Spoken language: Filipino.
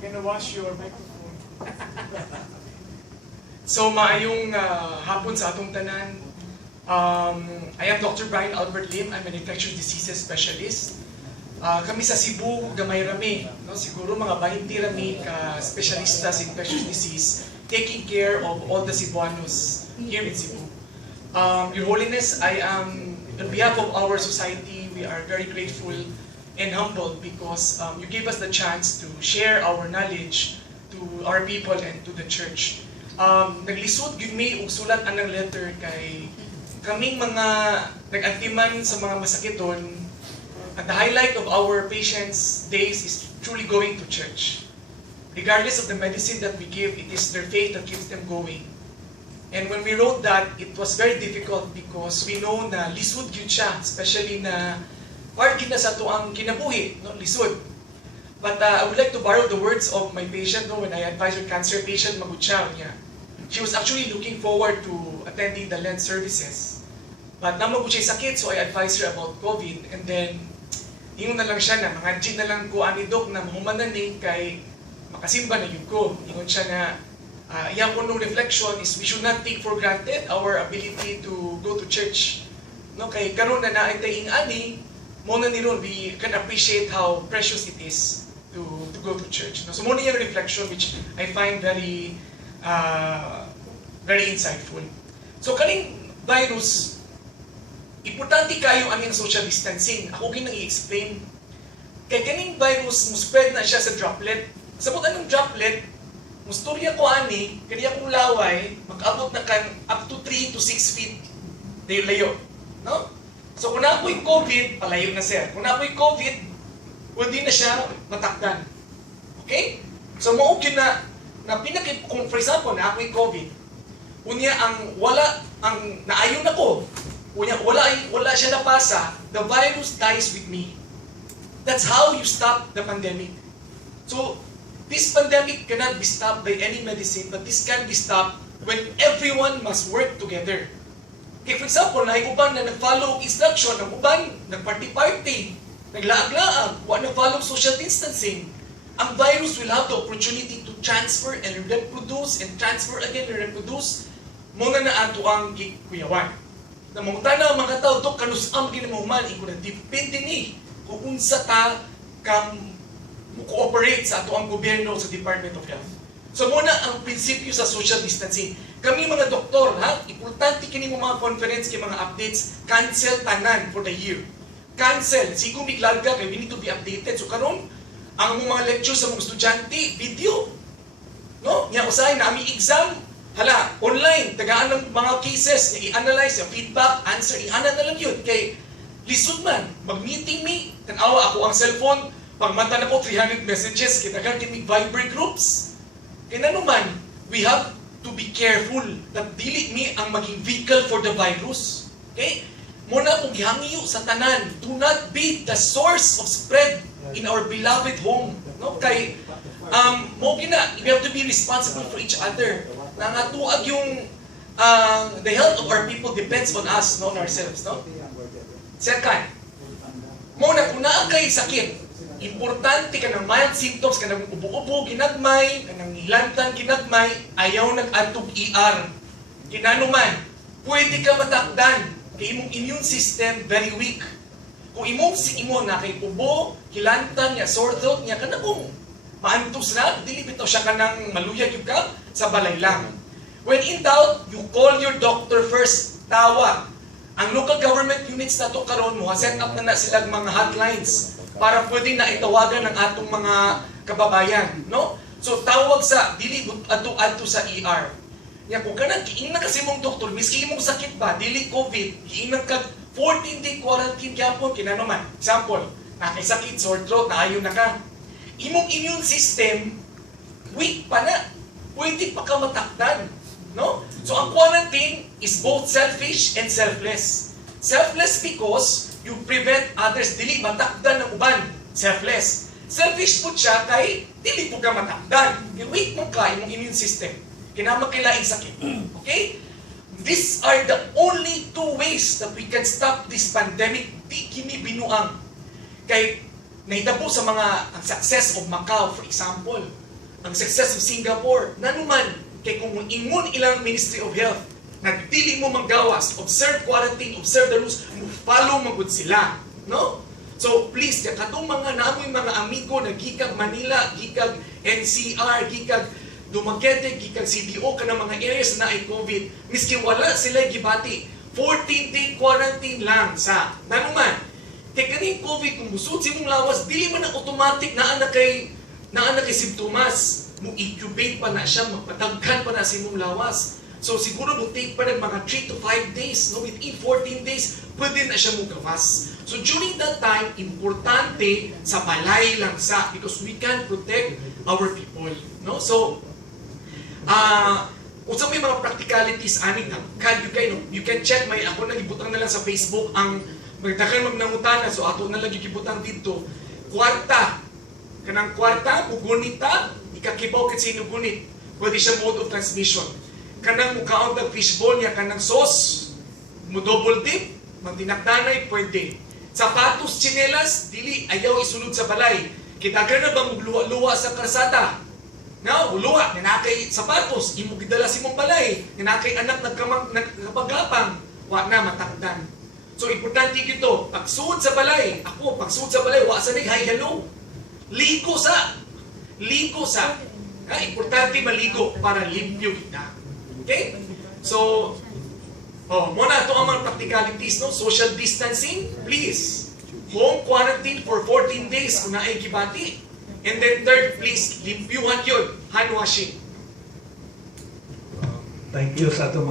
gonna wash your microphone. So maayong hapon sa atong tanan. I am Dr. Brian Albert Lim. I'm an infectious diseases specialist. Kami sa Cebu, gamay rami. No? Siguro mga 20 rami ka specialista sa infectious disease taking care of all the Cebuanos here in Cebu. Your Holiness, I am, on behalf of our society, we are very grateful and humbled because you gave us the chance to share our knowledge to our people and to the church. Naglisod yun may sulat anang letter kay kaming mga nag-antiman sa mga masakiton. At the highlight of our patients' days is truly going to church. Regardless of the medicine that we give, it is their faith that keeps them going. And when we wrote that, it was very difficult because we know na lisod yun siya, especially na part na sa tuang kinabuhi, no? Lisod. But I would like to borrow the words of my patient no, when I advised her cancer patient, magutsaw niya. She was actually looking forward to attending the Lent services. But namagod siya sakit, so I advised her about COVID. And then, ingon na lang siya na, mga G na lang ko ani Doc na mahumanan ni kay makasimba na yun ko. Ingon siya na, iyang unong reflection is we should not take for granted our ability to go to church. No, kay karon na naitay ani, mo na ni ron, we can appreciate how precious it is to go to church. No? So muna yung reflection which I find very insightful. So kaning virus, importante kayo ang social distancing. Ako ginang i-explain. Kay kaning virus, spread na siya sa droplet. Sabot anong droplet, mustorya ko ani, kaya kong laway, mag-abot na kan up to 3 to 6 feet layo. No? So kung na ako'y COVID, palayo na sir. Kung na ako'y COVID, pwede na siya matakdan. Okay? So maugin na kung for example, na ako'y COVID, unya ang naayon ako, unya wala siya napasa, the virus dies with me. That's how you stop the pandemic. So, this pandemic cannot be stopped by any medicine, but this can be stopped when everyone must work together. Okay, for example, uban na nag-follow instruction, ang uban nag-party-party, naglaag-laag, wala nag-follow social distancing. Ang virus will have the opportunity to transfer and reproduce and transfer again and reproduce. Muna na ato ang kuyawan. Na mga tanaw mga tao, Dok, kanusam ginamuhuman, ikunan, depende ni kung unsa ta kang cooperate sa ato ang gobyerno sa Department of Health. So muna ang prinsipyo sa social distancing. Kami mga doktor, importante kini mga conference, kay mga updates, cancel tanan for the year. Cancel. Siguro miglarga kay we need to be updated. So karon ang mga lectures sa mga estudyante, video. No? Nya usahay na aming exam, online, tagaan ng mga cases, i-analyze, yung feedback, answer, i-ana na lang yun. Kay lisod man, mag-meeting me, tanawa ako ang cellphone, pagmata na ko 300 messages, kitagan kimi Viber groups. Kaya naman, we have to be careful that dili mi ang maging vehicle for the virus. Okay? Muna kung gihangiyo sa tanan, do not be the source of spread in our beloved home. No? Kay, we have to be responsible for each other. Nangatuag yung, the health of our people depends on us, no, on ourselves. No? Second, muna kung naa kay sakit, importante ka ng mild symptoms, ka ng ubo-ubo, ginagmay, ka ng hilantan, ginagmay, ayaw nag-atog ER. Kinanuman, pwede ka matakdan, kay imong immune system very weak. Kung imong na kay ubo, hilantan niya, sore throat niya, kana kung maantos na, dili bitaw siya kanang maluyag yung ka, sa balay lang. When in doubt, you call your doctor first, tawag. Ang local government units na to karon mo, set up na silang mga hotlines para pwede na itawagan ng atong mga kababayan, no? So tawag sa dili adto sa ER. Nya kung kana giingnan kasi mong doktor, miski imong sakit ba, dili COVID, giingnan ka 14-day quarantine gyapon kinanuman. Example, nakay sakit, sore throat, naayon na ka. Imong immune system weak pa na. Pwede pa ka matakdan, no? So ang quarantine is both selfish and selfless. Selfless because you prevent others dili matakdan ng uban. Selfless. Selfish po siya kay dili po ka matakdan. Weak mo ka imong immune system. Kinamakilaing sakit. Okay? These are the only two ways that we can stop this pandemic. Di kini binuang. Kay nahitabo sa mga ang success of Macau, for example. ang success of Singapore, nanuman, kay kung ingon ilang Ministry of Health, nagdili mo manggawas, observe quarantine, observe the rules, follow magud sila. No? So please, katong mga namoy mga amigo na gikag Manila, gikag NCR, gikag Dumaguete, gikag CDO, kanang mga areas na ay COVID, miski wala sila gibati, 14-day quarantine lang sa nanuman. Kay kaning COVID, kung busod si mong lawas, dili man na automatic na anak kay simptomas. Mo-incubate pa na siya, magpatagkan pa na si mong lawas. So siguro mo take pa ng mga 3 to 5 days, no? Within 14 days, pwede na siya mong gawas. So during that time, importante sa balay lang sa, because we can protect our people. No? So, usang may mga practicalities ani you can check may ako nagibutang na lang sa Facebook ang magdakan magnangutana, so ato na lang gibutang dito kwarta kanang kwarta bugunita ikakibaw ket sino gunit pwede siya mode of transmission kanang mukaon tag fishball niya kanang sauce mo double dip magdinakdanay pwede sapatos tsinelas dili ayaw isulod sa balay kita na ba mugluwa-luwa sa kalsada. Now, luwa, nanakay sapatos, imo gidala si mong balay, nanakay anak nagkapagapang, wa na matakdan. So, importante gito, pagsuod sa balay, pagsuod sa balay, wa sa hi, hello. Ligo sa. Importante maligo para limpyo kita. Okay? So, muna ito ang mga practicalities, no? Social distancing, please. Home quarantine for 14 days kung naay gibati. And then third, please, limpyuhan yun, hand washing. Thank you sa itong